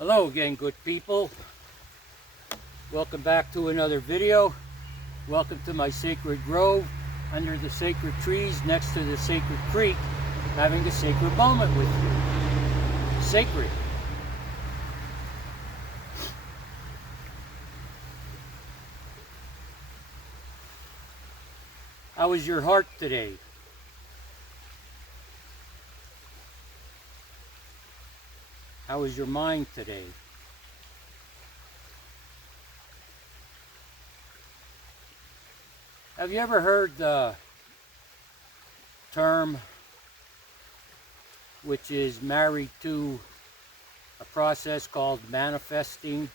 Hello again, good people. Welcome back to another video. Welcome to my sacred grove under the sacred trees next to the sacred creek, having a sacred moment with you. Sacred. How is your heart today? How is your mind today? Have you ever heard the term, which is married to a process called manifesting,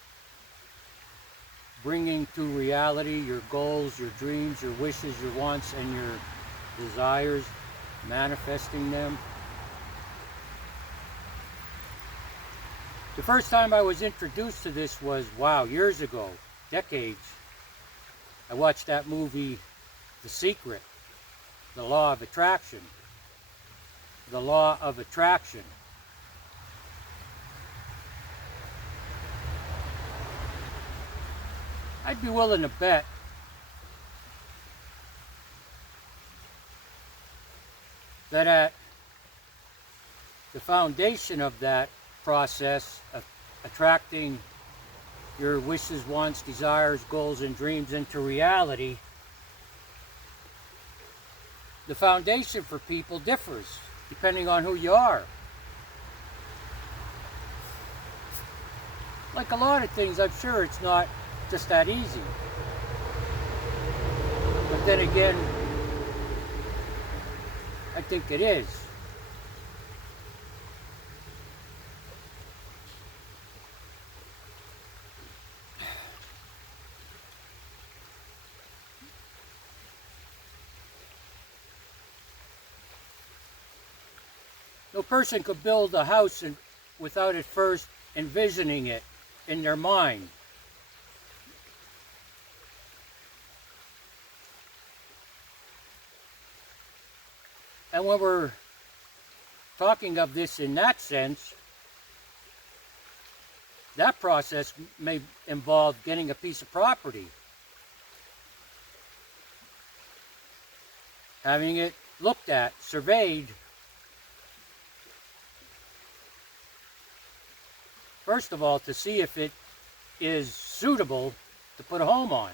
bringing to reality your goals, your dreams, your wishes, your wants, and your desires, manifesting them? The first time I was introduced to this was, wow, years ago, decades. I watched that movie, The Secret, The Law of Attraction. The Law of Attraction. I'd be willing to bet that at the foundation of that process of attracting your wishes, wants, desires, goals, and dreams into reality, the foundation for people differs depending on who you are. Like a lot of things, I'm sure it's not just that easy. But then again, I think it is. No person could build a house without at first envisioning it in their mind. And when we're talking of this in that sense, that process may involve getting a piece of property, having it looked at, surveyed. First of all, to see if it is suitable to put a home on.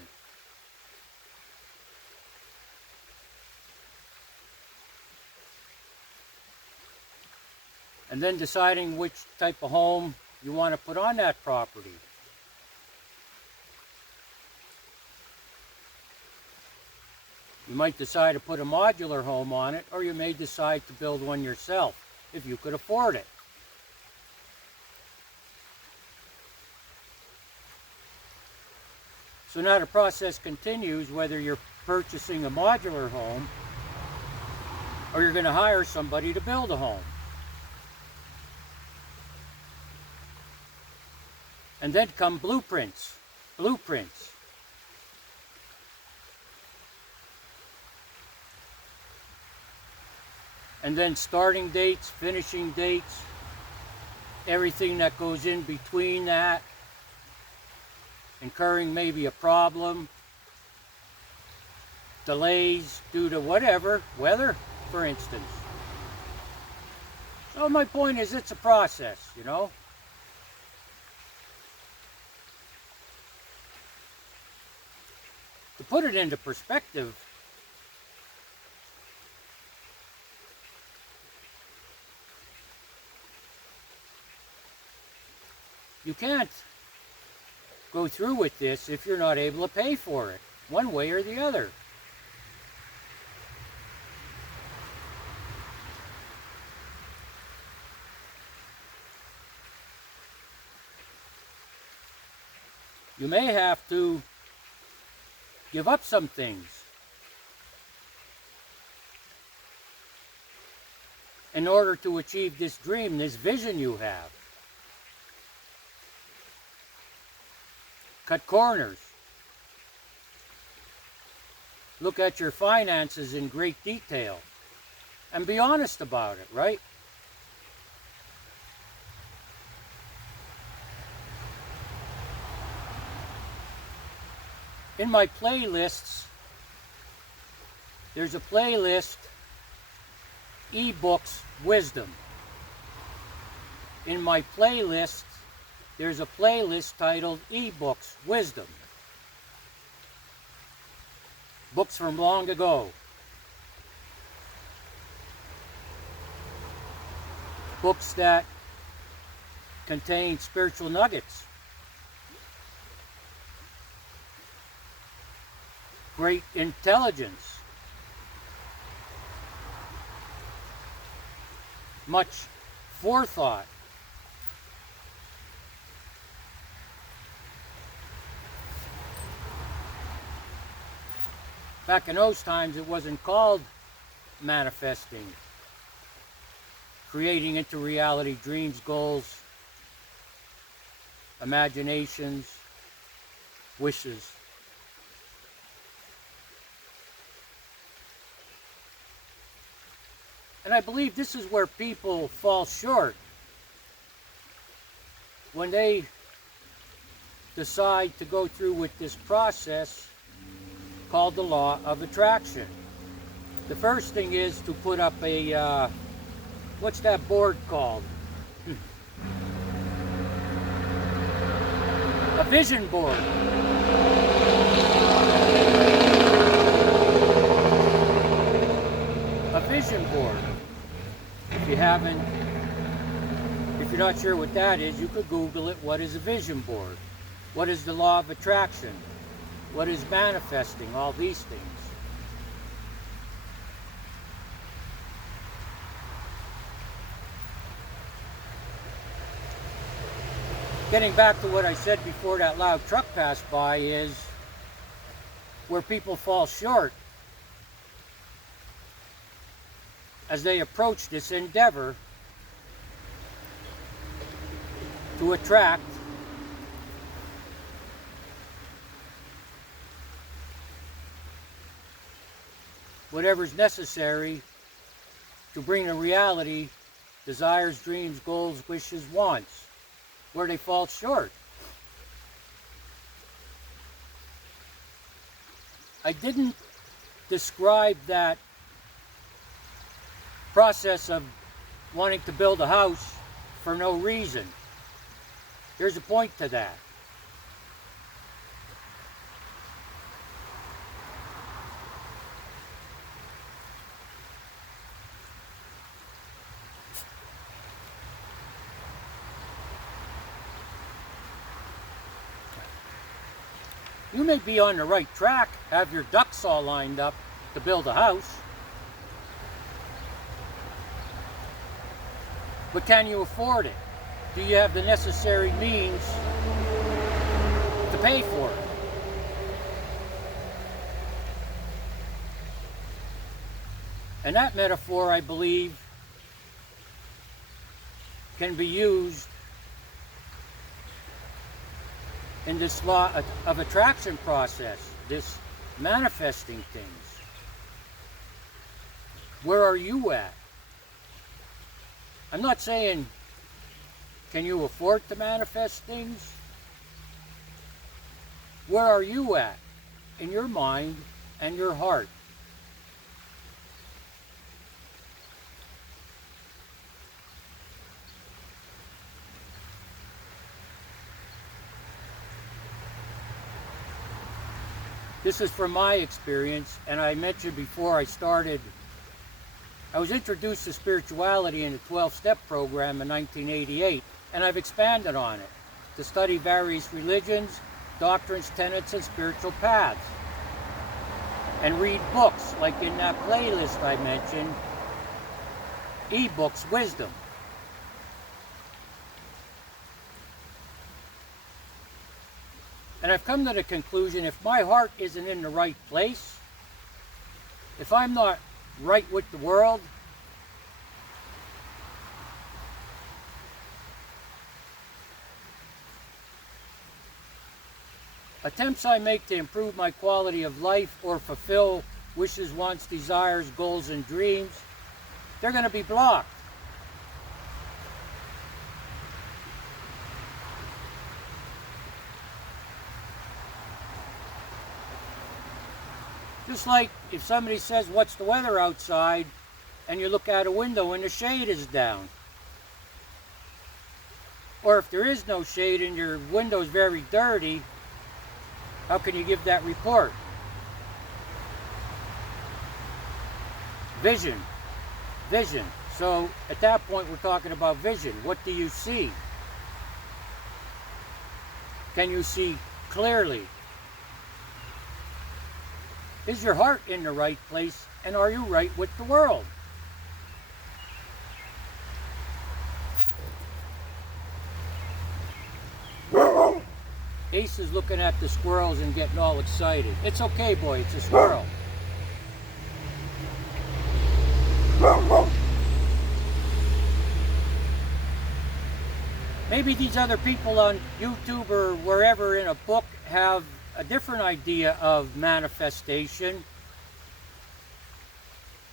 And then deciding which type of home you want to put on that property. You might decide to put a modular home on it, or you may decide to build one yourself, if you could afford it. So now the process continues, whether you're purchasing a modular home or you're going to hire somebody to build a home. And then come blueprints. Blueprints. And then starting dates, finishing dates, everything that goes in between that, incurring maybe a problem, delays due to whatever, weather, for instance. So my point is, it's a process, you know. To put it into perspective, you can't go through with this if you're not able to pay for it, one way or the other. You may have to give up some things in order to achieve this dream, this vision you have. Cut corners. Look at your finances in great detail and be honest about it, right? In my playlists, there's a playlist, eBooks Wisdom. In my playlist, there's a playlist titled eBooks Wisdom. Books from long ago. Books that contain spiritual nuggets. Great intelligence. Much forethought. Back in those times, it wasn't called manifesting, creating into reality dreams, goals, imaginations, wishes. And I believe this is where people fall short when they decide to go through with this process called the law of attraction. The first thing is to put up a, what's that board called? A vision board. A vision board. If you haven't, if you're not sure what that is, you could Google it. What is a vision board? What is the law of attraction? What is manifesting? All these things. Getting back to what I said before that loud truck passed by is where people fall short as they approach this endeavor to attract whatever's necessary to bring to reality desires, dreams, goals, wishes, wants, where they fall short. I didn't describe that process of wanting to build a house for no reason. There's a point to that. You may be on the right track, have your ducks all lined up to build a house, but can you afford it? Do you have the necessary means to pay for it? And that metaphor, I believe, can be used in this law of attraction process, this manifesting things. Where are you at? I'm not saying, can you afford to manifest things? Where are you at in your mind and your heart? This is from my experience, and I mentioned before I started, I was introduced to spirituality in the 12-step program in 1988, and I've expanded on it to study various religions, doctrines, tenets, and spiritual paths, and read books like in that playlist I mentioned, eBooks Wisdom. And I've come to the conclusion, if my heart isn't in the right place, if I'm not right with the world, attempts I make to improve my quality of life or fulfill wishes, wants, desires, goals, and dreams, they're going to be blocked. Just like if somebody says, what's the weather outside? And you look out a window and the shade is down. Or if there is no shade and your window is very dirty, how can you give that report? Vision. Vision. So at that point we're talking about vision. What do you see? Can you see clearly? Is your heart in the right place, and are you right with the world? Ace is looking at the squirrels and getting all excited. It's okay, boy, it's a squirrel. Maybe these other people on YouTube or wherever in a book have a different idea of manifestation.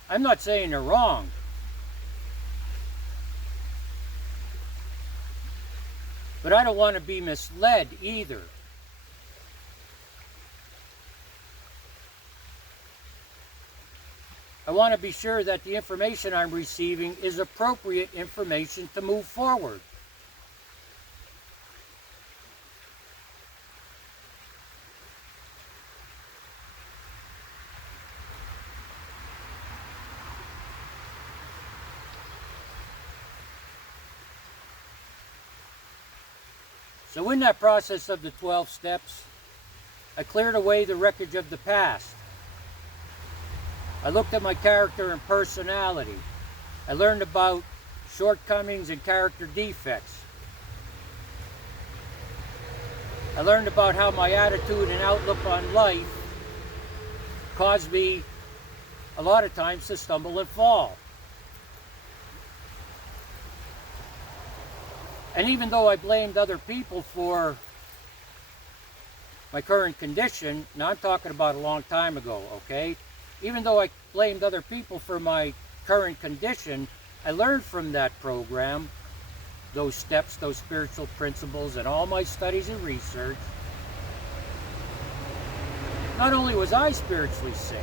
I'm not saying they're wrong. But I don't want to be misled either. I want to be sure that the information I'm receiving is appropriate information to move forward. So in that process of the 12 steps, I cleared away the wreckage of the past. I looked at my character and personality. I learned about shortcomings and character defects. I learned about how my attitude and outlook on life caused me a lot of times to stumble and fall. And even though I blamed other people for my current condition, now I'm talking about a long time ago, okay? Even though I blamed other people for my current condition, I learned from that program, those steps, those spiritual principles, and all my studies and research. Not only was I spiritually sick,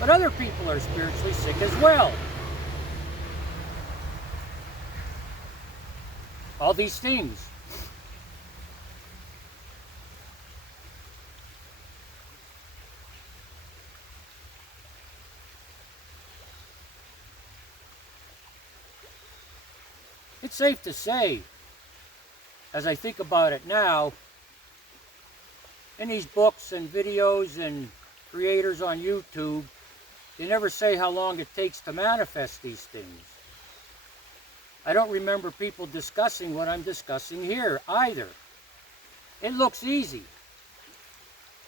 but other people are spiritually sick as well. All these things. It's safe to say, as I think about it now, in these books and videos and creators on YouTube, they never say how long it takes to manifest these things. I don't remember people discussing what I'm discussing here either. It looks easy.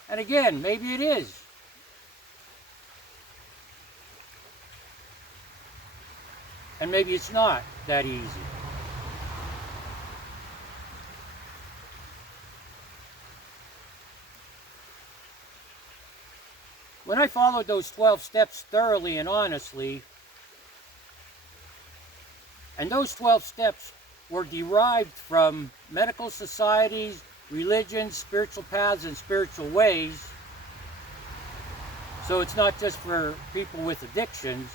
And again, maybe it is. And maybe it's not that easy. When I followed those 12 steps thoroughly and honestly, and those 12 steps were derived from medical societies, religions, spiritual paths, and spiritual ways. So it's not just for people with addictions.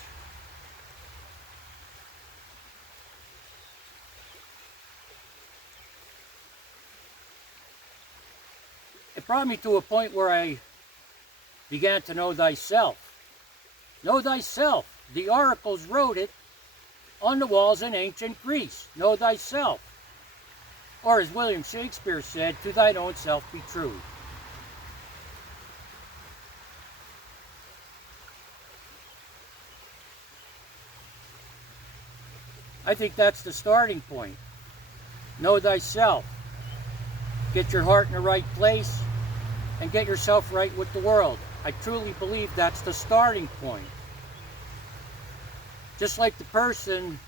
It brought me to a point where I began to know thyself. Know thyself. The oracles wrote it on the walls in ancient Greece. Know thyself. Or as William Shakespeare said, to thine own self be true. I think that's the starting point. Know thyself. Get your heart in the right place and get yourself right with the world. I truly believe that's the starting point. Just like the person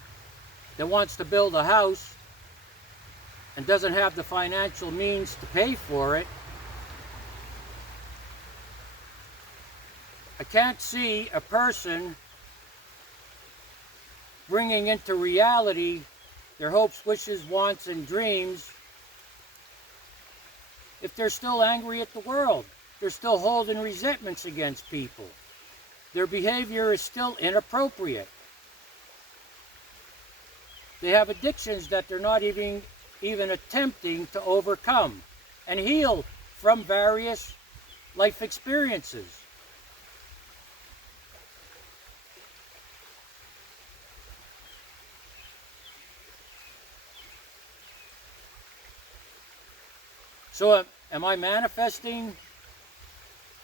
that wants to build a house and doesn't have the financial means to pay for it, I can't see a person bringing into reality their hopes, wishes, wants, and dreams if they're still angry at the world. they're still holding resentments against people. Their behavior is still inappropriate. They have addictions that they're not even attempting to overcome and heal from various life experiences. So am I manifesting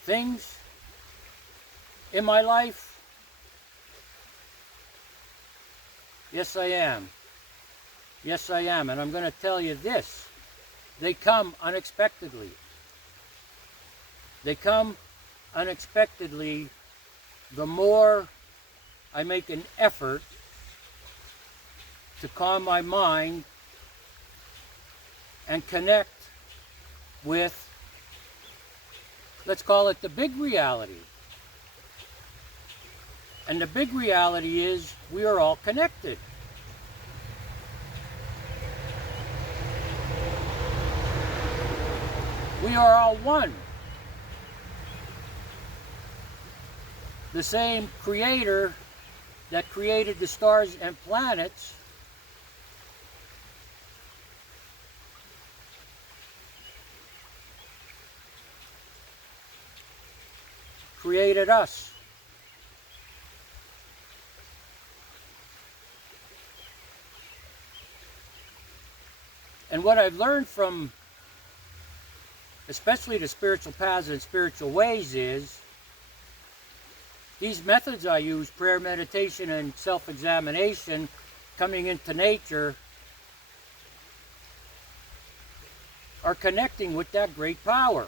things in my life? Yes, I am. Yes, I am. And I'm going to tell you this. They come unexpectedly. They come unexpectedly the more I make an effort to calm my mind and connect with, let's call it the big reality. And the big reality is we are all connected. We are all one. The same creator that created the stars and planets created us. And what I've learned from especially the spiritual paths and spiritual ways is these methods I use, prayer, meditation, and self-examination, coming into nature, are connecting with that great power.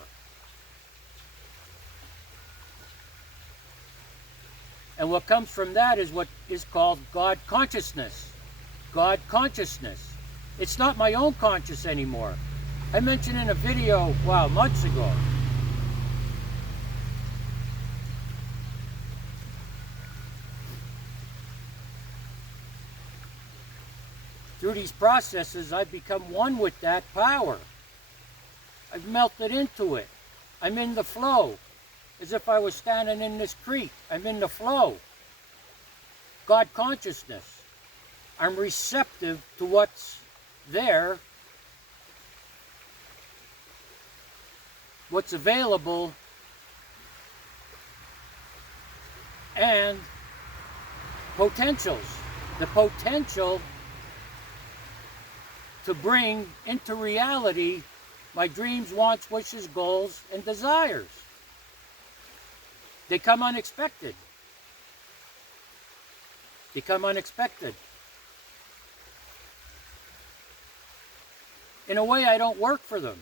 And what comes from that is what is called God consciousness. God consciousness. It's not my own conscious anymore. I mentioned in a video, wow, months ago, through these processes, I've become one with that power. I've melted into it. I'm in the flow, as if I was standing in this creek. I'm in the flow. God consciousness. I'm receptive to what's there, what's available, and potentials. The potential to bring into reality my dreams, wants, wishes, goals, and desires. They come unexpected. They come unexpected. In a way, I don't work for them.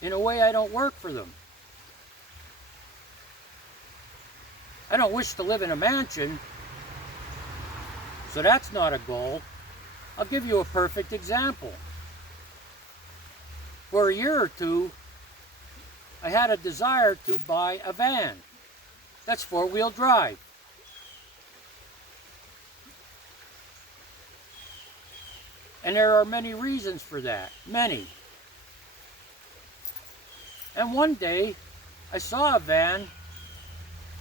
In a way, I don't work for them. I don't wish to live in a mansion, so that's not a goal. I'll give you a perfect example. For a year or two, I had a desire to buy a van. That's four-wheel drive. And there are many reasons for that. Many. And one day, I saw a van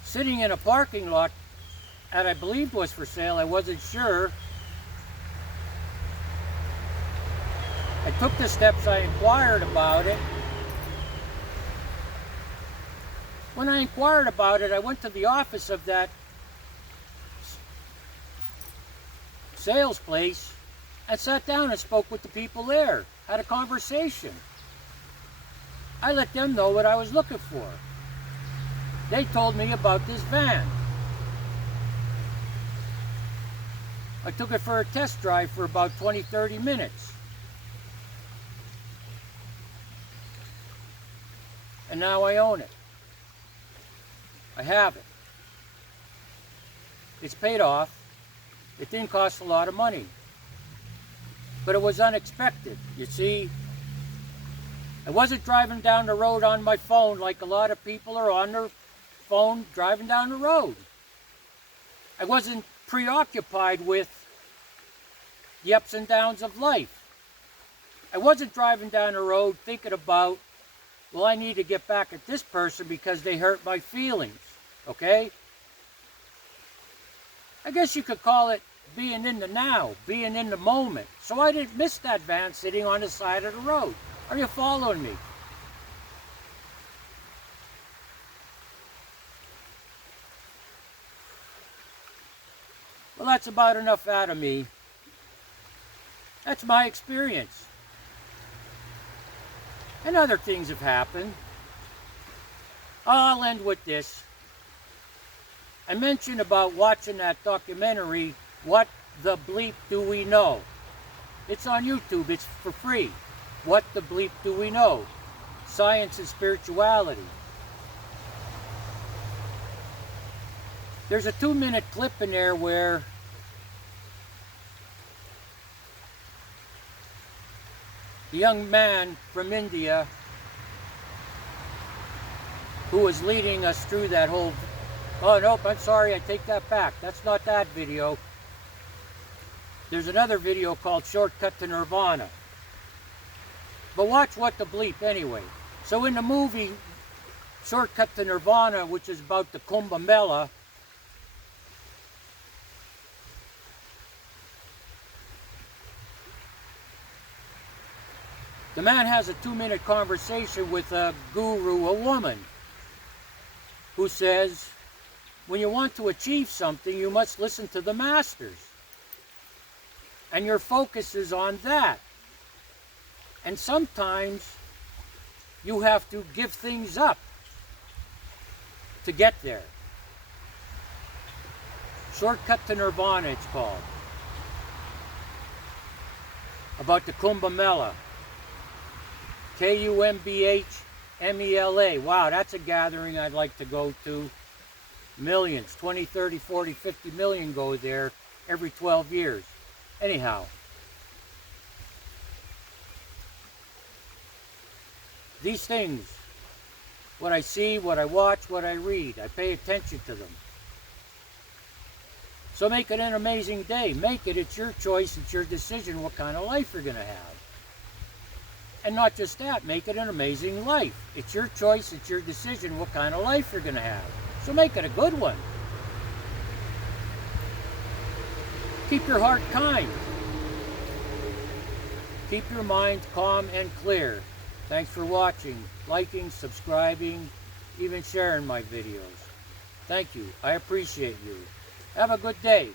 sitting in a parking lot that I believed was for sale. I wasn't sure. I took the steps, I inquired about it. When I inquired about it, I went to the office of that sales place and sat down and spoke with the people there, had a conversation. I let them know what I was looking for. They told me about this van. I took it for a test drive for about 20-30 minutes. And now I own it. I have it. It's paid off. It didn't cost a lot of money. But it was unexpected, you see. I wasn't driving down the road on my phone like a lot of people are on their phone driving down the road. I wasn't preoccupied with the ups and downs of life. I wasn't driving down the road thinking about well, I need to get back at this person because they hurt my feelings, okay? I guess you could call it being in the now, being in the moment. So I didn't miss that van sitting on the side of the road. Are you following me? Well, that's about enough out of me. That's my experience. And other things have happened. I'll end with this. I mentioned about watching that documentary, What the Bleep Do We Know? It's on YouTube, it's for free. What the Bleep Do We Know? Science and Spirituality. There's a 2-minute clip in there where the young man from India who was leading us through that whole... Oh, nope, I'm sorry, I take that back. That's not that video. There's another video called Shortcut to Nirvana. But watch What the Bleep anyway. So in the movie Shortcut to Nirvana, which is about the Kumbh Mela, the man has a 2-minute conversation with a guru, a woman, who says, when you want to achieve something, you must listen to the masters. And your focus is on that. And sometimes you have to give things up to get there. Shortcut to Nirvana, it's called. About the Kumbh Mela. Kumbhmela. Wow, that's a gathering I'd like to go to. Millions, 20, 30, 40, 50 million go there every 12 years. Anyhow. These things, what I see, what I watch, what I read, I pay attention to them. So make it an amazing day. Make it, it's your choice, it's your decision what kind of life you're going to have. And not just that, make it an amazing life. It's your choice, it's your decision what kind of life you're going to have. So make it a good one. Keep your heart kind. Keep your mind calm and clear. Thanks for watching, liking, subscribing, even sharing my videos. Thank you. I appreciate you. Have a good day.